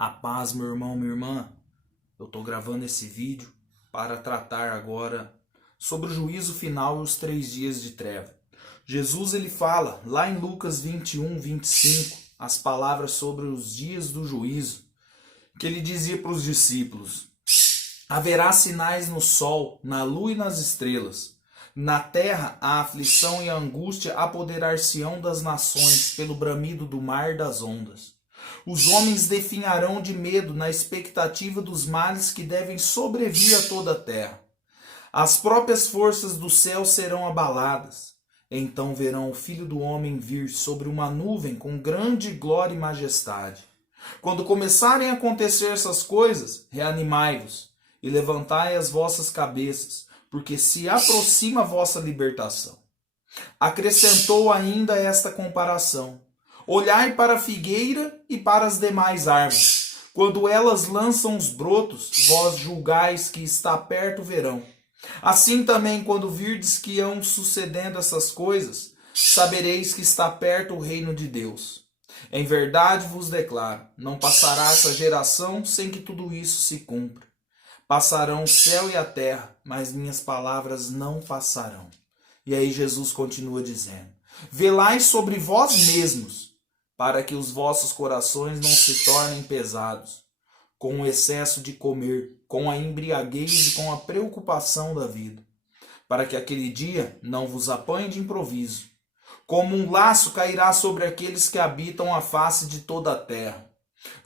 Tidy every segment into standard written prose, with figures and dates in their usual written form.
A paz, meu irmão, minha irmã. Eu estou gravando esse vídeo para tratar agora sobre o juízo final e os 3 dias de treva. Jesus ele fala lá em Lucas 21, 25, as palavras sobre os dias do juízo, que ele dizia para os discípulos: haverá sinais no sol, na lua e nas estrelas. Na terra a aflição e a angústia apoderar-se-ão das nações pelo bramido do mar e das ondas. Os homens definharão de medo na expectativa dos males que devem sobrevir a toda a terra. As próprias forças do céu serão abaladas. Então verão o Filho do Homem vir sobre uma nuvem com grande glória e majestade. Quando começarem a acontecer essas coisas, reanimai-vos e levantai as vossas cabeças, porque se aproxima a vossa libertação. Acrescentou ainda esta comparação: olhai para a figueira e para as demais árvores. Quando elas lançam os brotos, vós julgais que está perto o verão. Assim também, quando virdes que iam sucedendo essas coisas, sabereis que está perto o reino de Deus. Em verdade vos declaro, não passará essa geração sem que tudo isso se cumpra. Passarão o céu e a terra, mas minhas palavras não passarão. E aí Jesus continua dizendo: velai sobre vós mesmos, para que os vossos corações não se tornem pesados, com o excesso de comer, com a embriaguez e com a preocupação da vida, para que aquele dia não vos apanhe de improviso. Como um laço cairá sobre aqueles que habitam a face de toda a terra.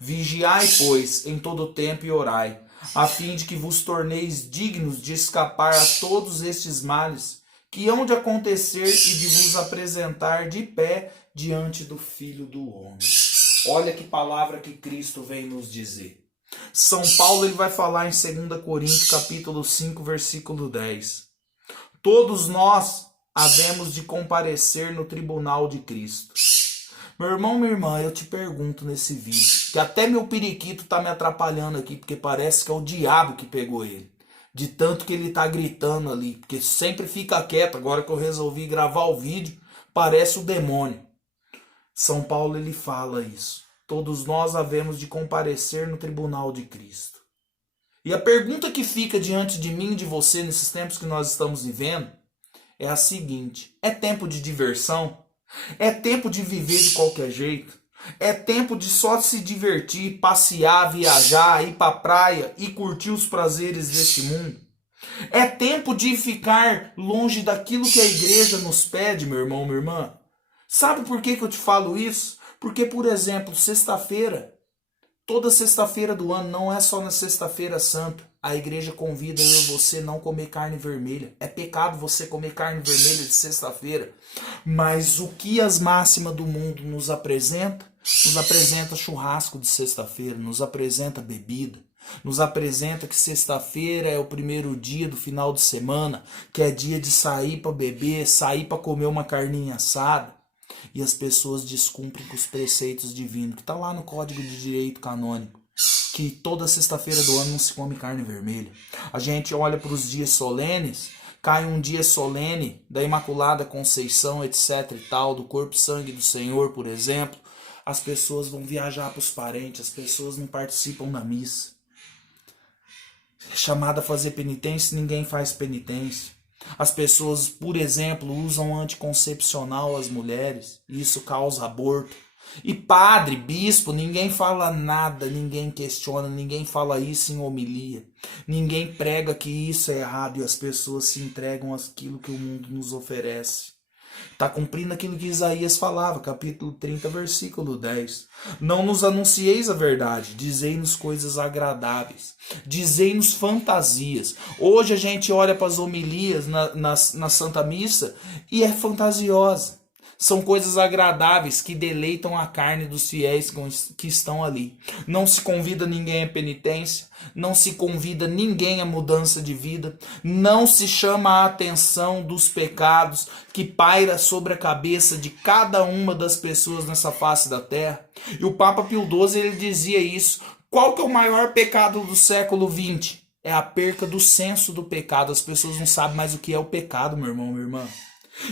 Vigiai, pois, em todo o tempo e orai, a fim de que vos torneis dignos de escapar a todos estes males que hão de acontecer e de vos apresentar de pé diante do Filho do Homem. Olha que palavra que Cristo vem nos dizer. São Paulo ele vai falar em 2 Coríntios capítulo 5, versículo 10. Todos nós havemos de comparecer no tribunal de Cristo. Meu irmão, minha irmã, eu te pergunto nesse vídeo, que até meu periquito tá me atrapalhando aqui, porque parece que é o diabo que pegou ele. De tanto que ele tá gritando ali, porque sempre fica quieto. Agora que eu resolvi gravar o vídeo, parece o demônio. São Paulo ele fala isso. Todos nós havemos de comparecer no tribunal de Cristo. E a pergunta que fica diante de mim e de você nesses tempos que nós estamos vivendo é a seguinte: é tempo de diversão? É tempo de viver de qualquer jeito? É tempo de só se divertir, passear, viajar, ir pra praia e curtir os prazeres deste mundo? É tempo de ficar longe daquilo que a igreja nos pede, meu irmão, minha irmã? Sabe por que eu te falo isso? Porque, por exemplo, sexta-feira, toda sexta-feira do ano, não é só na sexta-feira santa, a igreja convida eu e você não comer carne vermelha. É pecado você comer carne vermelha de sexta-feira. Mas o que as máximas do mundo nos apresenta? Nos apresenta churrasco de sexta-feira, nos apresenta bebida, nos apresenta que sexta-feira é o primeiro dia do final de semana, que é dia de sair para beber, sair para comer uma carninha assada. E as pessoas descumprem com os preceitos divinos, que está lá no Código de Direito Canônico, que toda sexta-feira do ano não se come carne vermelha. A gente olha para os dias solenes, cai um dia solene da Imaculada Conceição, etc e tal, do corpo e sangue do Senhor, por exemplo. As pessoas vão viajar para os parentes, as pessoas não participam da missa. É chamada a fazer penitência, ninguém faz penitência. As pessoas, por exemplo, usam anticoncepcional as mulheres, e isso causa aborto. E padre, bispo, ninguém fala nada, ninguém questiona, ninguém fala isso em homilia. Ninguém prega que isso é errado e as pessoas se entregam àquilo que o mundo nos oferece. Está cumprindo aquilo que Isaías falava, capítulo 30, versículo 10. Não nos anuncieis a verdade, dizei-nos coisas agradáveis, dizei-nos fantasias. Hoje a gente olha para as homilias na Santa Missa e é fantasiosa. São coisas agradáveis que deleitam a carne dos fiéis que estão ali. Não se convida ninguém à penitência, não se convida ninguém à mudança de vida, não se chama a atenção dos pecados que paira sobre a cabeça de cada uma das pessoas nessa face da terra. E o Papa Pio XII ele dizia isso. Qual que é o maior pecado do século XX? É a perca do senso do pecado. As pessoas não sabem mais o que é o pecado, meu irmão, minha irmã.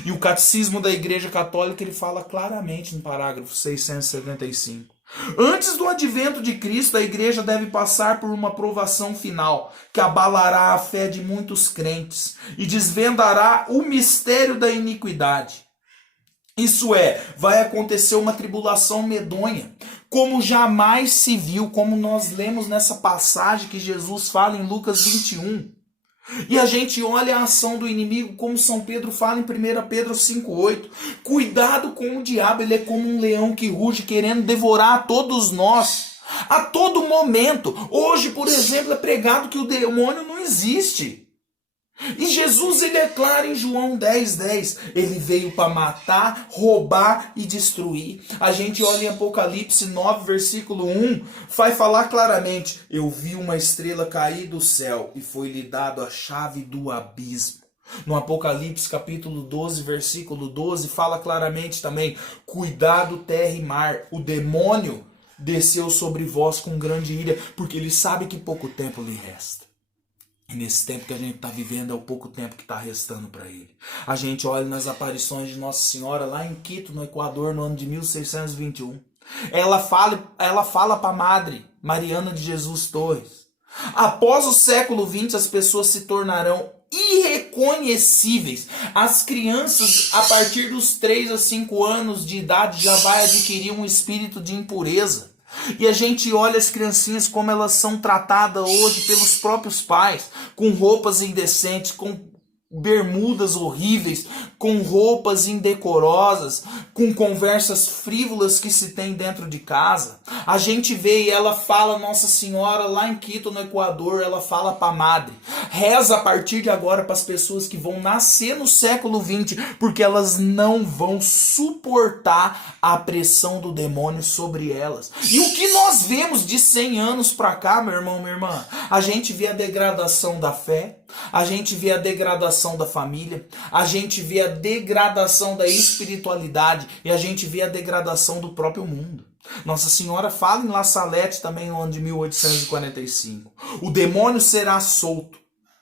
E o Catecismo da Igreja Católica ele fala claramente no parágrafo 675. Antes do advento de Cristo, a igreja deve passar por uma provação final, que abalará a fé de muitos crentes e desvendará o mistério da iniquidade. Isso é, vai acontecer uma tribulação medonha, como jamais se viu, como nós lemos nessa passagem que Jesus fala em Lucas 21. E a gente olha a ação do inimigo, como São Pedro fala em 1 Pedro 5,8. Cuidado com o diabo, ele é como um leão que ruge, querendo devorar a todos nós, a todo momento. Hoje, por exemplo, é pregado que o demônio não existe. E Jesus, ele é claro em João 10,10. Ele veio para matar, roubar e destruir. A gente olha em Apocalipse 9, versículo 1, vai falar claramente: eu vi uma estrela cair do céu e foi-lhe dado a chave do abismo. No Apocalipse capítulo 12, versículo 12, fala claramente também: cuidado terra e mar, o demônio desceu sobre vós com grande ira, porque ele sabe que pouco tempo lhe resta. E nesse tempo que a gente está vivendo é o pouco tempo que está restando para ele. A gente olha nas aparições de Nossa Senhora lá em Quito, no Equador, no ano de 1621. Ela fala para a Madre Mariana de Jesus Torres: após o século XX, as pessoas se tornarão irreconhecíveis. As crianças, a partir dos 3 a 5 anos de idade, já vai adquirir um espírito de impureza. E a gente olha as criancinhas como elas são tratadas hoje pelos próprios pais, com roupas indecentes, com bermudas horríveis, com roupas indecorosas, com conversas frívolas que se tem dentro de casa. A gente vê e ela fala, Nossa Senhora lá em Quito, no Equador, ela fala para a Madre: reza a partir de agora para as pessoas que vão nascer no século XX, porque elas não vão suportar a pressão do demônio sobre elas. E o que nós vemos de 100 anos para cá, meu irmão, minha irmã? A gente vê a degradação da fé, a gente vê a degradação da família, a gente vê a degradação da espiritualidade e a gente vê a degradação do próprio mundo. Nossa Senhora fala em La Salette também no ano de 1845. O demônio será solto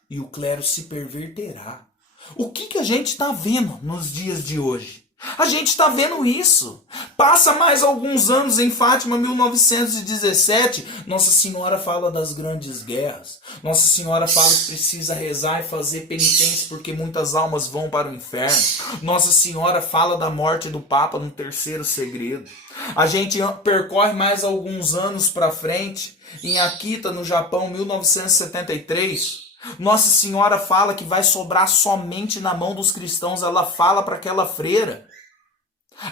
e o clero se perverterá. O que a gente está vendo nos dias de hoje? A gente está vendo isso. Passa mais alguns anos, em Fátima, 1917, Nossa Senhora fala das grandes guerras. Nossa Senhora fala que precisa rezar e fazer penitência porque muitas almas vão para o inferno. Nossa Senhora fala da morte do Papa no terceiro segredo. A gente percorre mais alguns anos para frente, em Akita, no Japão, 1973... Nossa Senhora fala que vai sobrar somente na mão dos cristãos. Ela fala para aquela freira: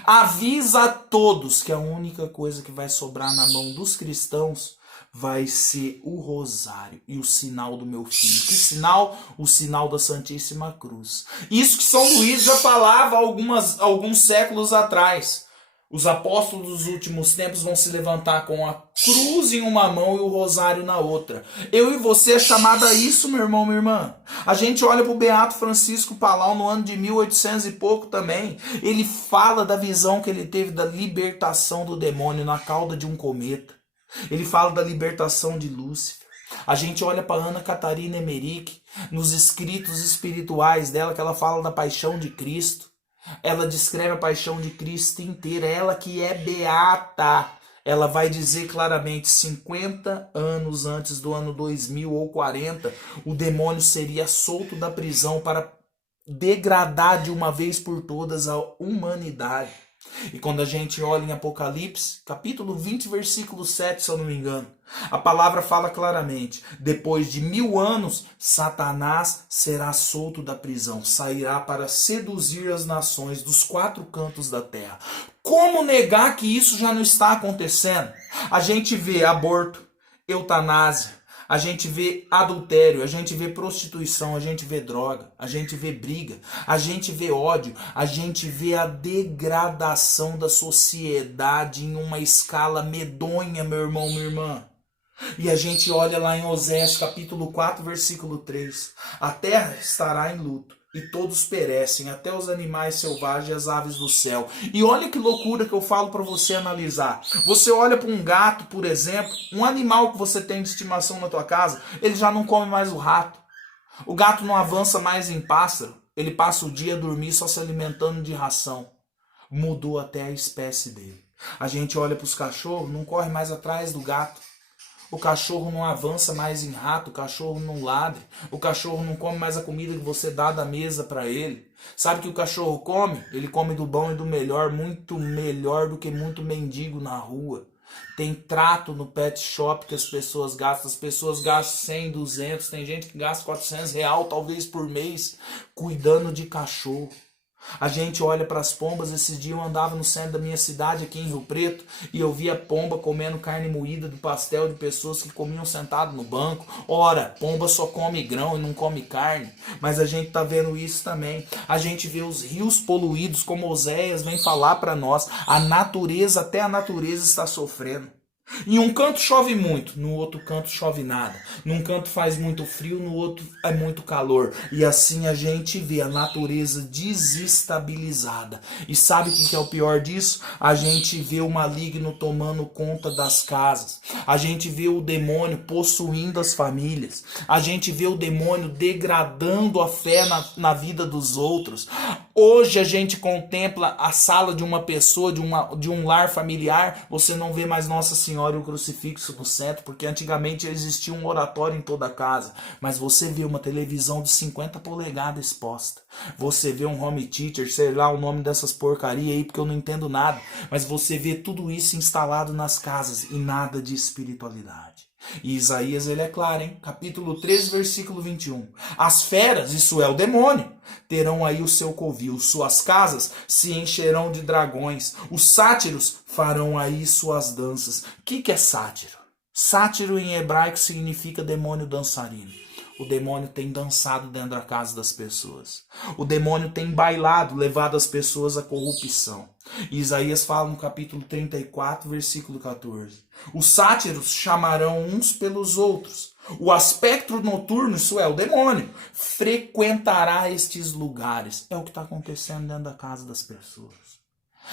avisa a todos que a única coisa que vai sobrar na mão dos cristãos vai ser o rosário e o sinal do meu filho. Que sinal? O sinal da Santíssima Cruz. Isso que São Luís já falava alguns séculos atrás. Os apóstolos dos últimos tempos vão se levantar com a cruz em uma mão e o rosário na outra. Eu e você é chamado a isso, meu irmão, minha irmã. A gente olha para o Beato Francisco Palau no ano de 1800 e pouco também. Ele fala da visão que ele teve da libertação do demônio na cauda de um cometa. Ele fala da libertação de Lúcifer. A gente olha para Ana Catarina Emmerich, nos escritos espirituais dela, que ela fala da paixão de Cristo. Ela descreve a paixão de Cristo inteira, ela que é beata. Ela vai dizer claramente: 50 anos antes do ano 2000 ou 40, o demônio seria solto da prisão para degradar de uma vez por todas a humanidade. E quando a gente olha em Apocalipse, capítulo 20, versículo 7, se eu não me engano, a palavra fala claramente: depois de 1000 anos, Satanás será solto da prisão, sairá para seduzir as nações dos 4 cantos da terra. Como negar que isso já não está acontecendo? A gente vê aborto, eutanásia, a gente vê adultério, a gente vê prostituição, a gente vê droga, a gente vê briga, a gente vê ódio, a gente vê a degradação da sociedade em uma escala medonha, meu irmão, minha irmã. E a gente olha lá em Oséias capítulo 4, versículo 3. A terra estará em luto e todos perecem, até os animais selvagens e as aves do céu. E olha que loucura que eu falo para você analisar. Você olha para um gato, por exemplo, um animal que você tem de estimação na tua casa, ele já não come mais o rato. O gato não avança mais em pássaro, ele passa o dia a dormir só se alimentando de ração. Mudou até a espécie dele. A gente olha para os cachorros, não corre mais atrás do gato. O cachorro não avança mais em rato, o cachorro não ladra, o cachorro não come mais a comida que você dá da mesa para ele. Sabe o que o cachorro come? Ele come do bom e do melhor, muito melhor do que muito mendigo na rua. Tem trato no pet shop que as pessoas gastam 100, 200, tem gente que gasta R$ 400 talvez por mês cuidando de cachorro. A gente olha para as pombas. Esses dias eu andava no centro da minha cidade, aqui em Rio Preto, e eu via pomba comendo carne moída do pastel de pessoas que comiam sentado no banco. Ora, pomba só come grão e não come carne. Mas a gente tá vendo isso também. A gente vê os rios poluídos, como Oséias vem falar para nós. A natureza, até a natureza está sofrendo. Em um canto chove muito, no outro canto chove nada. Num canto faz muito frio, no outro é muito calor. E assim a gente vê a natureza desestabilizada. E sabe o que é o pior disso? A gente vê o maligno tomando conta das casas. A gente vê o demônio possuindo as famílias. A gente vê o demônio degradando a fé na vida dos outros. Hoje a gente contempla a sala de uma pessoa, de um lar familiar. Você não vê mais Nossa Senhora e o crucifixo no centro, porque antigamente existia um oratório em toda a casa. Mas você vê uma televisão de 50 polegadas exposta. Você vê um home theater, sei lá o nome dessas porcaria aí, porque eu não entendo nada. Mas você vê tudo isso instalado nas casas e nada de espiritualidade. E Isaías, ele é claro, hein? Capítulo 13, versículo 21. As feras, isso é o demônio, terão aí o seu covil, suas casas se encherão de dragões, os sátiros farão aí suas danças. O que é sátiro? Sátiro em hebraico significa demônio dançarino. O demônio tem dançado dentro da casa das pessoas. O demônio tem bailado, levado as pessoas à corrupção. E Isaías fala no capítulo 34, versículo 14. Os sátiros chamarão uns pelos outros. O aspecto noturno, isso é, o demônio, frequentará estes lugares. É o que está acontecendo dentro da casa das pessoas.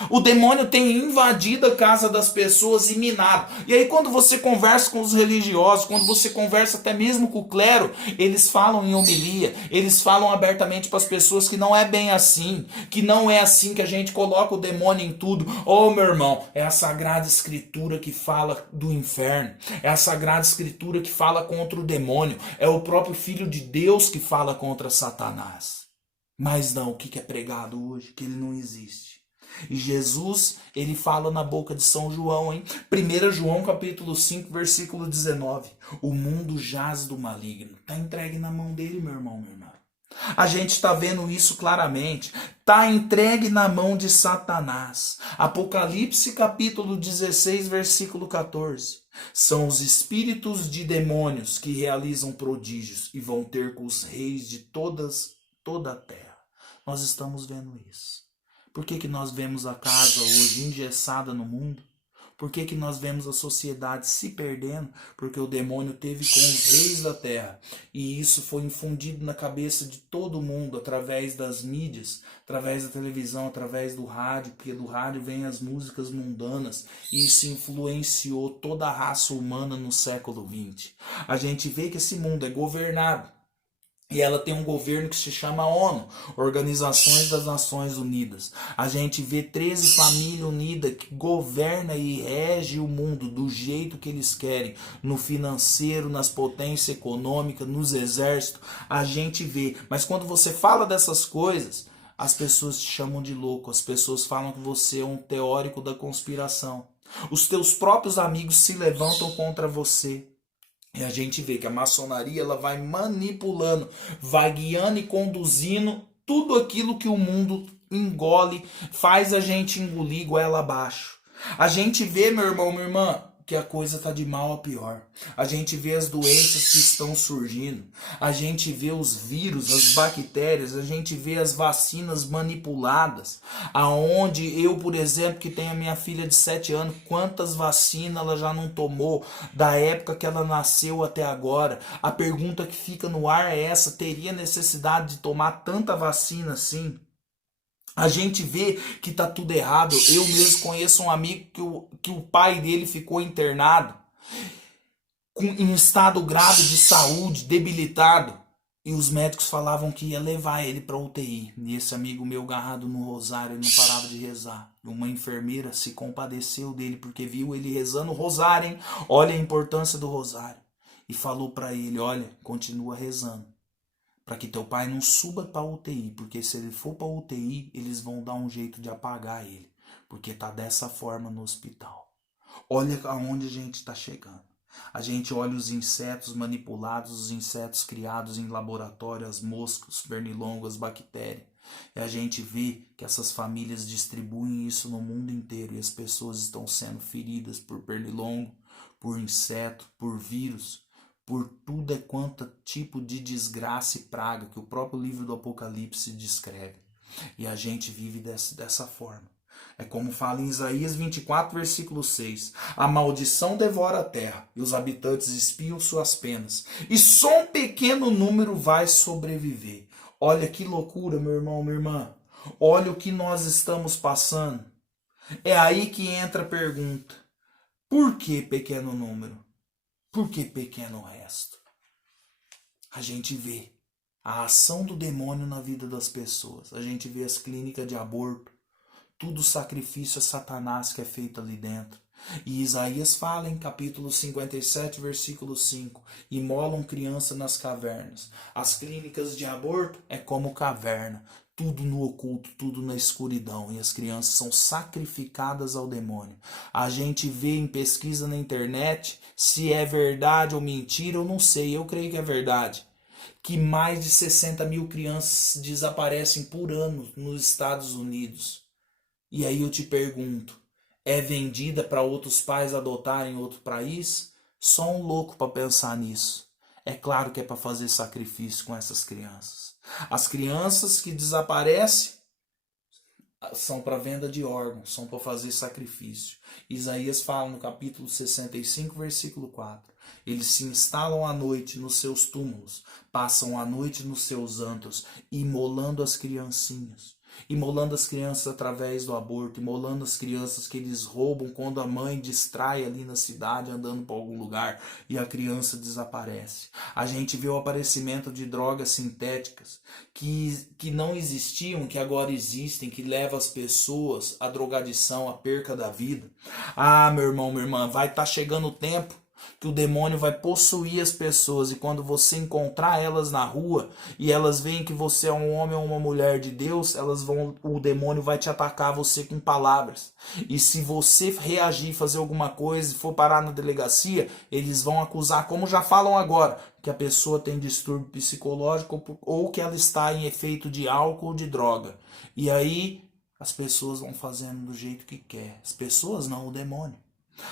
O demônio tem invadido a casa das pessoas e minado. E aí quando você conversa com os religiosos, quando você conversa até mesmo com o clero, eles falam em homilia, eles falam abertamente para as pessoas que não é bem assim, que não é assim que a gente coloca o demônio em tudo. Ô meu irmão, é a Sagrada Escritura que fala do inferno, é a Sagrada Escritura que fala contra o demônio, é o próprio Filho de Deus que fala contra Satanás. Mas não, o que é pregado hoje? Que ele não existe. E Jesus, ele fala na boca de São João, hein? 1 João capítulo 5, versículo 19. O mundo jaz do maligno. Está entregue na mão dele, meu irmão, minha irmã. A gente está vendo isso claramente. Está entregue na mão de Satanás. Apocalipse capítulo 16, versículo 14. São os espíritos de demônios que realizam prodígios e vão ter com os reis de toda a terra. Nós estamos vendo isso. Por que nós vemos a casa hoje engessada no mundo? Por que nós vemos a sociedade se perdendo? Porque o demônio teve com os reis da terra. E isso foi infundido na cabeça de todo mundo através das mídias, através da televisão, através do rádio, porque do rádio vem as músicas mundanas. E isso influenciou toda a raça humana no século XX. A gente vê que esse mundo é governado. E ela tem um governo que se chama ONU, Organizações das Nações Unidas. A gente vê 13 famílias unidas que governam e regem o mundo do jeito que eles querem. No financeiro, nas potências econômicas, nos exércitos. A gente vê. Mas quando você fala dessas coisas, as pessoas te chamam de louco. As pessoas falam que você é um teórico da conspiração. Os teus próprios amigos se levantam contra você. E a gente vê que a maçonaria ela vai manipulando, vai guiando e conduzindo tudo aquilo que o mundo engole, faz a gente engolir goela abaixo. A gente vê, meu irmão, minha irmã, que a coisa está de mal a pior. A gente vê as doenças que estão surgindo. A gente vê os vírus, as bactérias. A gente vê as vacinas manipuladas. Aonde eu, por exemplo, que tenho a minha filha de 7 anos, quantas vacinas ela já não tomou da época que ela nasceu até agora? A pergunta que fica no ar é essa: teria necessidade de tomar tanta vacina assim? A gente vê que tá tudo errado. Eu mesmo conheço um amigo que o pai dele ficou internado em estado grave de saúde, debilitado. E os médicos falavam que ia levar ele para UTI. E esse amigo meu agarrado no rosário, ele não parava de rezar. Uma enfermeira se compadeceu dele porque viu ele rezando o rosário, hein? Olha a importância do rosário. E falou para ele, olha, continua rezando. Para que teu pai não suba para UTI. Porque se ele for para UTI, eles vão dar um jeito de apagar ele. Porque tá dessa forma no hospital. Olha aonde a gente está chegando. A gente olha os insetos manipulados, os insetos criados em laboratório, as moscas, os pernilongos, as bactérias. E a gente vê que essas famílias distribuem isso no mundo inteiro e as pessoas estão sendo feridas por pernilongo, por inseto, por vírus, por tudo é quanto tipo de desgraça e praga que o próprio livro do Apocalipse descreve. E a gente vive dessa forma. É como fala em Isaías 24, versículo 6. A maldição devora a terra, e os habitantes espiam suas penas. E só um pequeno número vai sobreviver. Olha que loucura, meu irmão, minha irmã. Olha o que nós estamos passando. É aí que entra a pergunta. Por que pequeno número? Por que pequeno resto? A gente vê a ação do demônio na vida das pessoas. A gente vê as clínicas de aborto. Tudo sacrifício a Satanás que é feito ali dentro. E Isaías fala em capítulo 57, versículo 5. Imolam criança nas cavernas. As clínicas de aborto é como caverna. Tudo no oculto, tudo na escuridão. E as crianças são sacrificadas ao demônio. A gente vê em pesquisa na internet se é verdade ou mentira, eu não sei. Eu creio que é verdade. Que mais de 60 mil crianças desaparecem por ano nos Estados Unidos. E aí eu te pergunto, é vendida para outros pais adotarem em outro país? Só um louco para pensar nisso. É claro que é para fazer sacrifício com essas crianças. As crianças que desaparecem são para venda de órgãos, são para fazer sacrifício. Isaías fala no capítulo 65, versículo 4. Eles se instalam à noite nos seus túmulos, passam a noite nos seus antros, imolando as criancinhas. Imolando as crianças através do aborto, imolando as crianças que eles roubam quando a mãe distrai ali na cidade andando para algum lugar e a criança desaparece. A gente vê o aparecimento de drogas sintéticas que não existiam, que agora existem, que levam as pessoas à drogadição, à perca da vida. Ah, meu irmão, minha irmã, vai estar chegando o tempo que o demônio vai possuir as pessoas e quando você encontrar elas na rua e elas veem que você é um homem ou uma mulher de Deus, o demônio vai te atacar você com palavras. E se você reagir, fazer alguma coisa e for parar na delegacia, eles vão acusar, como já falam agora, que a pessoa tem distúrbio psicológico ou que ela está em efeito de álcool ou de droga. E aí as pessoas vão fazendo do jeito que quer. As pessoas não, o demônio.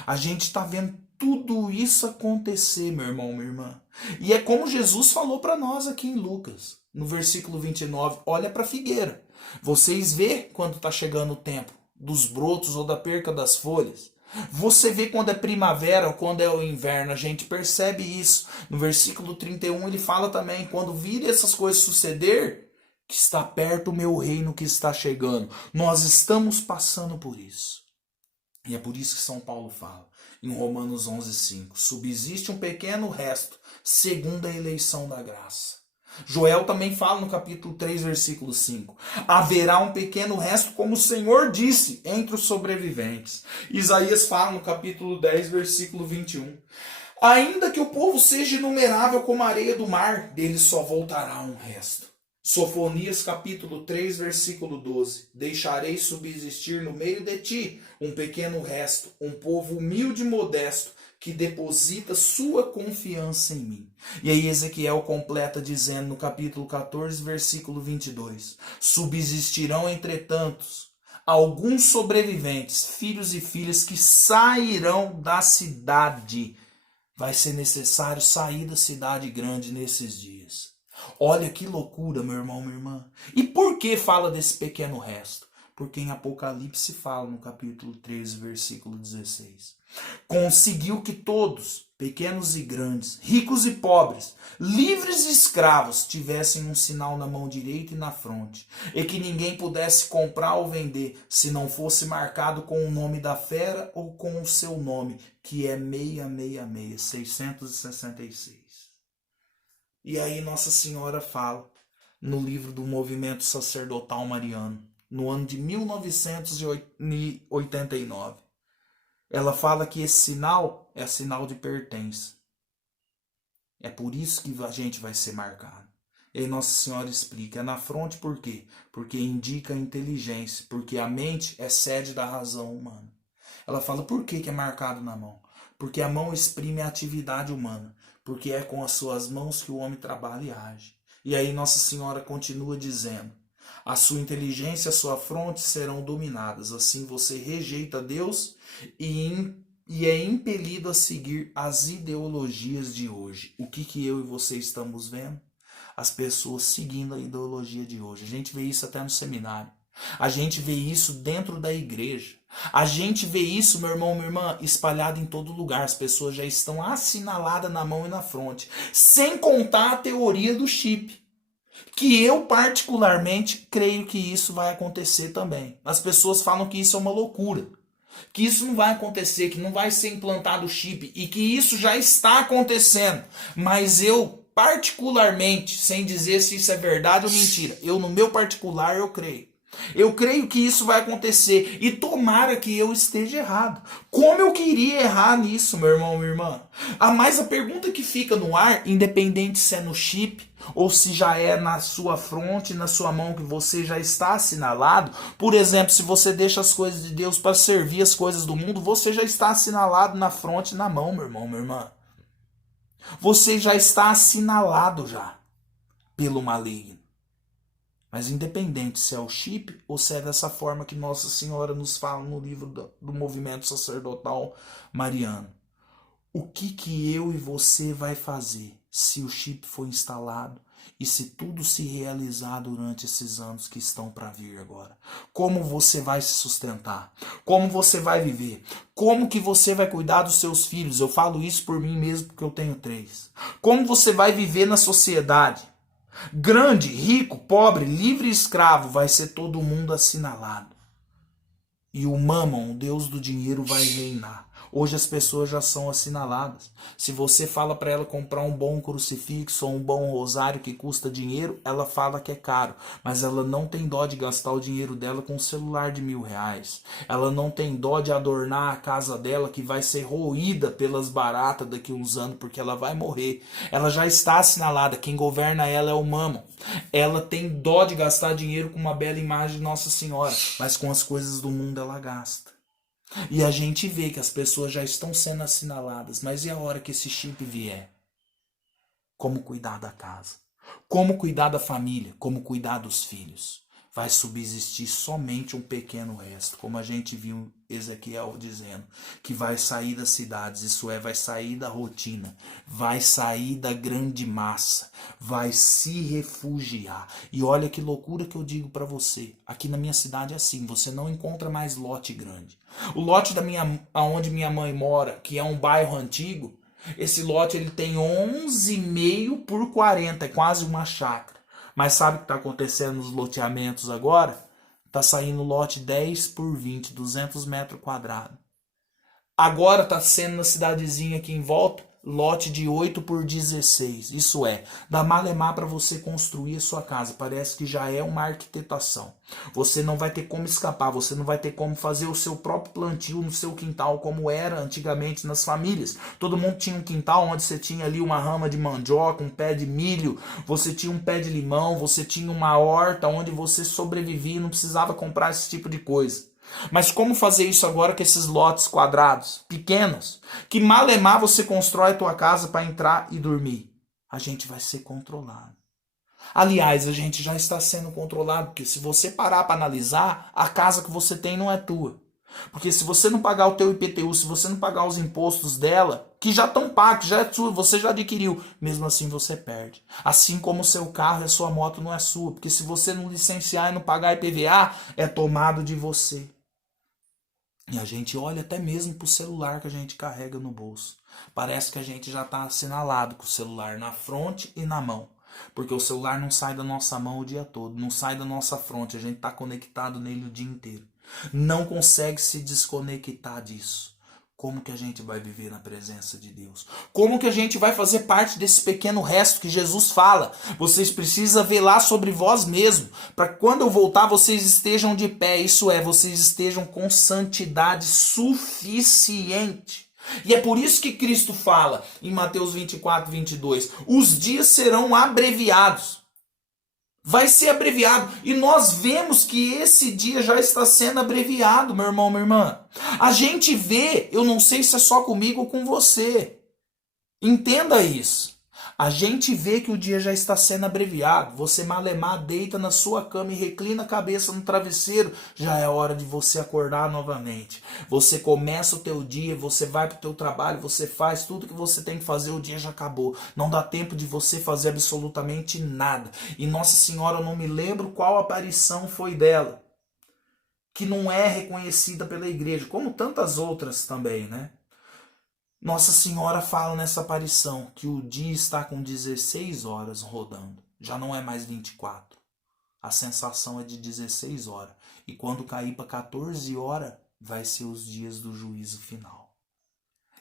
A gente está vendo tudo isso acontecer, meu irmão, minha irmã. E é como Jesus falou para nós aqui em Lucas, no versículo 29. Olha para a figueira. Vocês vê quando está chegando o tempo dos brotos ou da perca das folhas. Você vê quando é primavera ou quando é o inverno. A gente percebe isso. No versículo 31 ele fala também, quando virem essas coisas suceder, que está perto o meu reino que está chegando. Nós estamos passando por isso. E é por isso que São Paulo fala, em Romanos 11:5, subsiste um pequeno resto, segundo a eleição da graça. Joel também fala no capítulo 3, versículo 5, haverá um pequeno resto, como o Senhor disse, entre os sobreviventes. Isaías fala no capítulo 10, versículo 21, ainda que o povo seja inumerável como a areia do mar, dele só voltará um resto. Sofonias capítulo 3, versículo 12. Deixarei subsistir no meio de ti um pequeno resto, um povo humilde e modesto, que deposita sua confiança em mim. E aí Ezequiel completa dizendo no capítulo 14, versículo 22. Subsistirão, entretanto, alguns sobreviventes, filhos e filhas, que sairão da cidade. Vai ser necessário sair da cidade grande nesses dias. Olha que loucura, meu irmão, minha irmã. E por que fala desse pequeno resto? Porque em Apocalipse fala no capítulo 13, versículo 16. Conseguiu que todos, pequenos e grandes, ricos e pobres, livres e escravos, tivessem um sinal na mão direita e na fronte, e que ninguém pudesse comprar ou vender, se não fosse marcado com o nome da fera ou com o seu nome, que é 666, 666. E aí Nossa Senhora fala no livro do Movimento Sacerdotal Mariano, no ano de 1989. Ela fala que esse sinal é sinal de pertença. É por isso que a gente vai ser marcado. E aí Nossa Senhora explica, é na fronte por quê? Porque indica a inteligência, porque a mente é sede da razão humana. Ela fala por que é marcado na mão? Porque a mão exprime a atividade humana, porque é com as suas mãos que o homem trabalha e age. E aí Nossa Senhora continua dizendo, a sua inteligência e a sua fronte serão dominadas, assim você rejeita Deus e é impelido a seguir as ideologias de hoje. O que eu e você estamos vendo? As pessoas seguindo a ideologia de hoje. A gente vê isso até no seminário. A gente vê isso dentro da igreja. A gente vê isso, meu irmão, minha irmã, espalhado em todo lugar. As pessoas já estão assinaladas na mão e na fronte. Sem contar a teoria do chip. Que eu particularmente creio que isso vai acontecer também. As pessoas falam que isso é uma loucura. Que isso não vai acontecer, que não vai ser implantado o chip e que isso já está acontecendo. Mas eu, particularmente, sem dizer se isso é verdade ou mentira, eu no meu particular eu creio. Eu creio que isso vai acontecer e tomara que eu esteja errado. Como eu queria errar nisso, meu irmão, minha irmã? Mas a pergunta que fica no ar, independente se é no chip ou se já é na sua fronte, na sua mão que você já está assinalado. Por exemplo, se você deixa as coisas de Deus para servir as coisas do mundo, você já está assinalado na fronte e na mão, meu irmão, minha irmã. Você já está assinalado já pelo maligno. Mas independente se é o chip ou se é dessa forma que Nossa Senhora nos fala no livro do Movimento Sacerdotal Mariano. O que eu e você vai fazer se o chip for instalado e se tudo se realizar durante esses anos que estão para vir agora? Como você vai se sustentar? Como você vai viver? Como que você vai cuidar dos seus filhos? Eu falo isso por mim mesmo porque eu tenho 3. Como você vai viver na sociedade? Grande, rico, pobre, livre e escravo, vai ser todo mundo assinalado. E o Mammon, o Deus do dinheiro, vai reinar. Hoje as pessoas já são assinaladas. Se você fala para ela comprar um bom crucifixo ou um bom rosário que custa dinheiro, ela fala que é caro. Mas ela não tem dó de gastar o dinheiro dela com um celular de R$1.000. Ela não tem dó de adornar a casa dela que vai ser roída pelas baratas daqui a uns anos, porque ela vai morrer. Ela já está assinalada. Quem governa ela é o Mammon. Ela tem dó de gastar dinheiro com uma bela imagem de Nossa Senhora, mas com as coisas do mundo ela gasta. E a gente vê que as pessoas já estão sendo assinaladas, mas e a hora que esse chip vier? Como cuidar da casa? Como cuidar da família? Como cuidar dos filhos? Vai subsistir somente um pequeno resto, como a gente viu Ezequiel dizendo, que vai sair das cidades, isso é, vai sair da rotina, vai sair da grande massa, vai se refugiar. E olha que loucura que eu digo para você, aqui na minha cidade é assim, você não encontra mais lote grande. O lote onde minha mãe mora, que é um bairro antigo, esse lote ele tem 11,5 por 40, é quase uma chácara. Mas sabe o que está acontecendo nos loteamentos agora? Está saindo lote 10 por 20, 200 metros quadrados. Agora está sendo na cidadezinha aqui em volta, lote de 8 por 16. Isso é, dá malemar para você construir a sua casa. Parece que já é uma arquitetação. Você não vai ter como escapar, você não vai ter como fazer o seu próprio plantio no seu quintal, como era antigamente nas famílias. Todo mundo tinha um quintal onde você tinha ali uma rama de mandioca, um pé de milho, você tinha um pé de limão, você tinha uma horta onde você sobrevivia e não precisava comprar esse tipo de coisa. Mas como fazer isso agora com esses lotes quadrados, pequenos, que malemar você constrói a tua casa para entrar e dormir? A gente vai ser controlado. Aliás, a gente já está sendo controlado, porque se você parar para analisar, a casa que você tem não é tua. Porque se você não pagar o teu IPTU, se você não pagar os impostos dela, que já estão pagos, já é sua, você já adquiriu, mesmo assim você perde. Assim como o seu carro e a sua moto não é sua, porque se você não licenciar e não pagar IPVA, é tomado de você. E a gente olha até mesmo pro celular que a gente carrega no bolso. Parece que a gente já está assinalado com o celular na fronte e na mão. Porque o celular não sai da nossa mão o dia todo, não sai da nossa fronte, a gente está conectado nele o dia inteiro. Não consegue se desconectar disso. como que a gente vai viver na presença de Deus? Como que a gente vai fazer parte desse pequeno resto que Jesus fala? Vocês precisam velar sobre vós mesmos, para que quando eu voltar vocês estejam de pé, isso é, vocês estejam com santidade suficiente. E é por isso que Cristo fala em Mateus 24, 22, os dias serão abreviados. Vai ser abreviado. E nós vemos que esse dia já está sendo abreviado, meu irmão, minha irmã. A gente vê, eu não sei se é só comigo ou com você. Entenda isso. A gente vê que o dia já está sendo abreviado. Você malemar, deita na sua cama e reclina a cabeça no travesseiro. Já é hora de você acordar novamente. Você começa o teu dia, você vai para o teu trabalho, você faz tudo que você tem que fazer, o dia já acabou. Não dá tempo de você fazer absolutamente nada. E Nossa Senhora, eu não me lembro qual aparição foi dela, que não é reconhecida pela igreja, como tantas outras também, né? Nossa Senhora fala nessa aparição que o dia está com 16 horas rodando. Já não é mais 24. A sensação é de 16 horas. E quando cair para 14 horas, vai ser os dias do juízo final.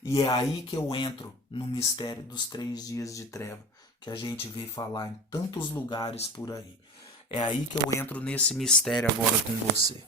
E é aí que eu entro no mistério dos 3 dias de treva, que a gente vê falar em tantos lugares por aí. É aí que eu entro nesse mistério agora com você.